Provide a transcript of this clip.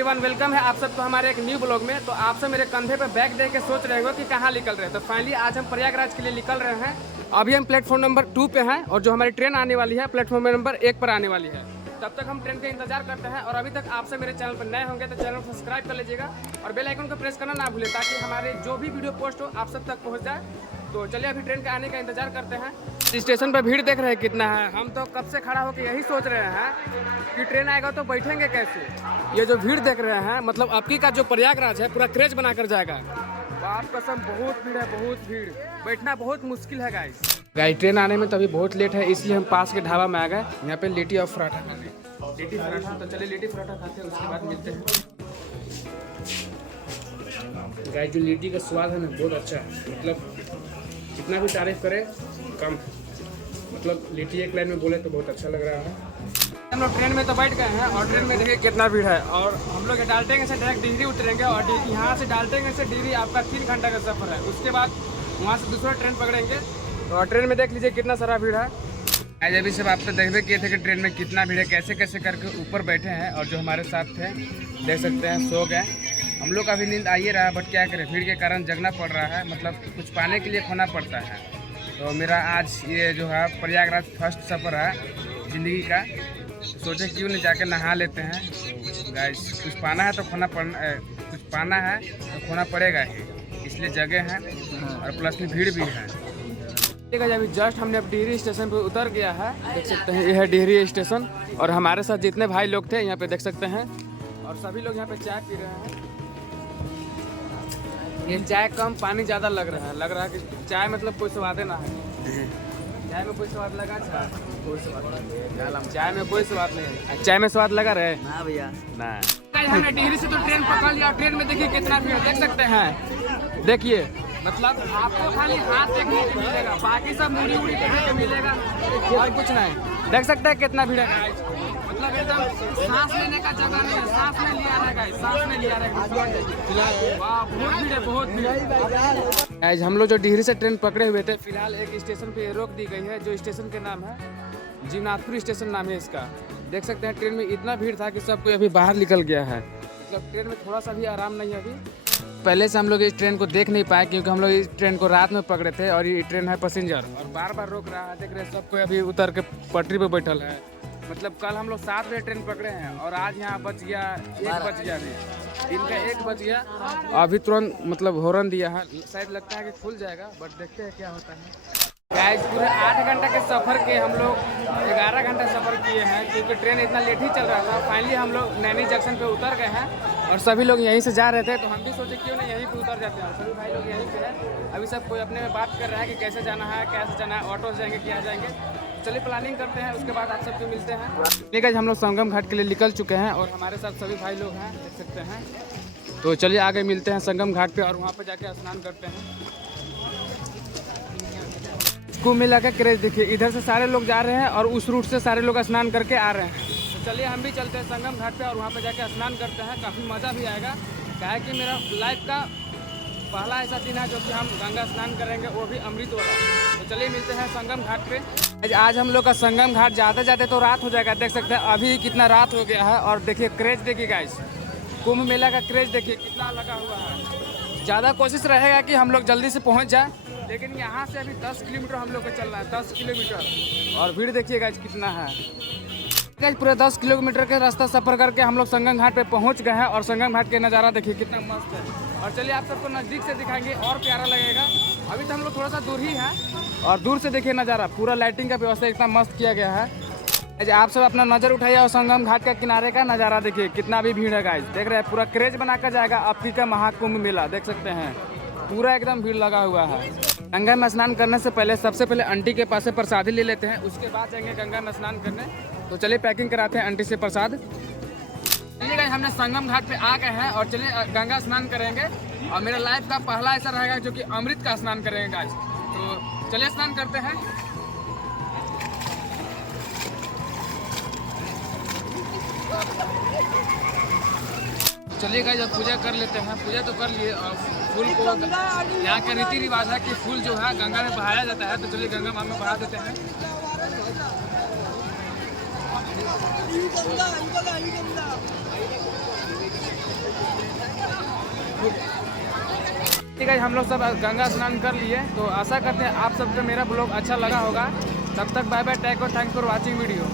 Everyone, welcome है आप सबको हमारे एक न्यू ब्लॉग में। तो आप सब मेरे कंधे पे बैग देख के सोच रहे हो कि कहाँ निकल रहे हैं। तो फाइनली आज हम प्रयागराज के लिए निकल रहे हैं। अभी हम प्लेटफॉर्म नंबर 2 पे हैं और जो हमारी ट्रेन आने वाली है प्लेटफॉर्म नंबर 1 पर आने वाली है। तब तक हम ट्रेन का इंतजार करते हैं। और अभी तक आप सब मेरे चैनल पर नए होंगे तो चैनल को सब्सक्राइब कर लीजिएगा और बेल आइकन को प्रेस करना ना भूलें ताकि हमारे जो भी वीडियो पोस्ट हो आप सब तक पहुँच जाए। तो चलिए अभी ट्रेन के आने का इंतजार करते हैं। स्टेशन पर भीड़ देख रहे हैं कितना है। हम तो कब से खड़ा होकर यही सोच रहे हैं कि ट्रेन आएगा तो बैठेंगे कैसे। ये जो भीड़ देख रहे हैं मतलब आपकी का जो प्रयागराज है पूरा क्रेज बना कर जाएगा। बाप कसम बहुत भीड़ है, बहुत भीड़, बैठना बहुत मुश्किल है गाइस। ट्रेन आने में तो अभी बहुत लेट है इसलिए हम पास के ढाबा में आ गए यहाँ पे लिट्टी और पराठा खाने। लिट्टी पराठा, तो चलिए लिट्टी पराठा खाते हैं उसके बाद मिलते हैं। गाइस जो लिट्टी का स्वाद है ना बहुत अच्छा है, मतलब जितना भी तारीफ करे कम। मतलब लिट्टी एक लाइन में बोले तो बहुत अच्छा लग रहा है। हम लोग ट्रेन में तो बैठ गए हैं और ट्रेन में देखिए कितना भीड़ है। और हम लोग डालटेंगे से डायरेक्ट डिहरी उतरेंगे और यहाँ से डालटेंगे से डिहरी आपका 3 घंटा का सफर है। उसके बाद वहाँ से दूसरा ट्रेन पकड़ेंगे। और ट्रेन में देख लीजिए कितना सारा भीड़ है। आज अभी सब आप तो देखते किए थे कि ट्रेन में कितना भीड़ है, कैसे कैसे करके ऊपर बैठे हैं। और जो हमारे साथ थे देख सकते हैं सो गए। हम लोग का भी नींद आ ही रहा है बट क्या करें भीड़ के कारण जगना पड़ रहा है, मतलब कुछ पाने के लिए खोना पड़ता है। तो मेरा आज ये जो है प्रयागराज फर्स्ट सफ़र है ज़िंदगी का। सोचे क्यों नहीं जाके नहा लेते हैं। तो गाइस कुछ पाना है तो कुछ पाना है तो खोना पड़ेगा ही, इसलिए जगह है और प्लस में भीड़ भी है। ठीक है, अभी जस्ट हमने अब डिहरी स्टेशन पे उतर गया है। देख सकते हैं ये है डिहरी स्टेशन और हमारे साथ जितने भाई लोग थे यहाँ पे देख सकते हैं। और सभी लोग यहाँ पे चाय पी रहे हैं। ये चाय कम पानी ज़्यादा लग रहा है कि चाय मतलब कोई स्वाद ना है। चाय में कोई स्वाद लगा? कोई स्वाद नहीं, चाय में कोई स्वाद नहीं। चाय में स्वाद लगा रहे ना भैया ना। हमने डिहरी से तो ट्रेन पकड़ लिया। ट्रेन में देखिए कितना भीड़ देख सकते हैं। देखिए मतलब आपको खाली हाथ देखने को मिलेगा, बाकी सब मुड़ी उड़ी देखने को मिलेगा और कुछ नहीं। देख सकते हैं कितना भीड़ है। मतलब एकदम सांस लेने का जगह नहीं है, सांस में लिया रहेगा, सांस में लिया रहेगा। वाह बहुत भीड़ है, बहुत भीड़। आज हम लोग जो डिहरी से ट्रेन पकड़े हुए थे फिलहाल एक स्टेशन पे रोक दी गई है। जो स्टेशन के नाम है जीवनाथपुर स्टेशन नाम है इसका। देख सकते हैं ट्रेन में इतना भीड़ था कि सब कोई अभी बाहर निकल गया है। मतलब ट्रेन में थोड़ा सा भी आराम नहीं है अभी। पहले से हम लोग इस ट्रेन को देख नहीं पाए क्योंकि हम लोग इस ट्रेन को रात में पकड़े थे और ये ट्रेन है पैसेंजर और बार बार रोक रहा है। देख रहे हैं सब कोई अभी उतर के पटरी पे बैठल है। मतलब कल हम लोग 7 बजे ट्रेन पकड़े हैं और आज यहाँ बच गया 1 बज गया, अभी दिन का 1 बज गया। अभी तुरंत मतलब हॉर्न दिया है, शायद लगता है कि खुल जाएगा बट देखते हैं क्या होता है। गाइस पूरे 8 घंटा के सफ़र के हम लोग 11 घंटा सफ़र किए हैं क्योंकि ट्रेन इतना लेट ही चल रहा था। फाइनली हम लोग नैनी जंक्शन पे उतर गए हैं और सभी लोग यहीं से जा रहे थे। तो हम भी सोचे क्यों नहीं यहीं पे उतर जाते हैं। सभी भाई लोग यहीं पे हैं। अभी सब कोई अपने में बात कर रहा है कि कैसे जाना है, कैसे जाना है, ऑटो से जाएंगे क्या जाएंगे। चलिए प्लानिंग करते हैं, उसके बाद आप सबको मिलते हैं। ठीक है, हम लोग संगम घाट के लिए निकल चुके हैं और हमारे साथ सभी भाई लोग हैं देख सकते हैं। तो चलिए आगे मिलते हैं संगम घाट पे और वहाँ पर जाके स्नान करते हैं। कुंभ मेला का क्रेज देखिए, इधर से सारे लोग जा रहे हैं और उस रूट से सारे लोग स्नान करके आ रहे हैं। तो चलिए हम भी चलते हैं संगम घाट पे और वहाँ पे जाके स्नान करते हैं। काफ़ी मज़ा भी आएगा। क्या है कि मेरा लाइफ का पहला ऐसा दिन है जो कि हम गंगा स्नान करेंगे, वो भी अमृत वाला। तो चलिए मिलते हैं संगम घाट पे। आज हम लोग का संगम घाट जाते जाते तो रात हो जाएगा। देख सकते हैं अभी कितना रात हो गया है। और देखिए क्रेज देखिए गाइस, कुंभ मेला का क्रेज देखिए कितना लगा हुआ है। ज़्यादा कोशिश रहेगा कि हम लोग जल्दी से पहुँच जाए, लेकिन यहाँ से अभी 10 किलोमीटर हम लोग को चलना है, 10 किलोमीटर। और भीड़ देखिए गाइस कितना है। गाइस पूरे 10 किलोमीटर के रास्ता सफ़र करके हम लोग संगम घाट पे पहुँच गए हैं और संगम घाट के नज़ारा देखिए कितना मस्त है। और चलिए आप सबको नज़दीक से दिखाएंगे और प्यारा लगेगा। अभी तो हम लोग थोड़ा सा दूर ही है और दूर से देखिए नज़ारा, पूरा लाइटिंग का व्यवस्था इतना मस्त किया गया है। आप सब अपना नज़र उठाइए और संगम घाट के किनारे का नज़ारा देखिए कितना भी भीड़ है गाइस। देख रहे हैं पूरा क्रेज बनाकर जाएगा आपकी का महाकुंभ मेला। देख सकते हैं पूरा एकदम भीड़ लगा हुआ है। गंगा में स्नान करने से पहले सबसे पहले आंटी के पास से प्रसादी ले लेते हैं, उसके बाद जाएंगे गंगा में स्नान करने। तो चलिए पैकिंग कराते हैं आंटी से प्रसाद। चलिए गाइस हमने संगम घाट पे आ गए हैं और चलिए गंगा स्नान करेंगे। और मेरा लाइफ का पहला ऐसा रहेगा जो कि अमृत का स्नान करेंगे गाइस। तो चलिए स्नान करते हैं। चलिए गाइस अब पूजा कर लेते हैं। पूजा तो कर लिए और फूल को, यहाँ का रीति रिवाज है कि फूल जो है गंगा में बहाया जाता है। तो चलिए गंगा माँ में बढ़ा देते हैं। ठीक है, हम लोग सब गंगा स्नान कर लिए, तो आशा करते हैं आप सबको मेरा ब्लॉग अच्छा लगा होगा। तब तक बाय बाय, टेक और थैंक्स फॉर वॉचिंग वीडियो।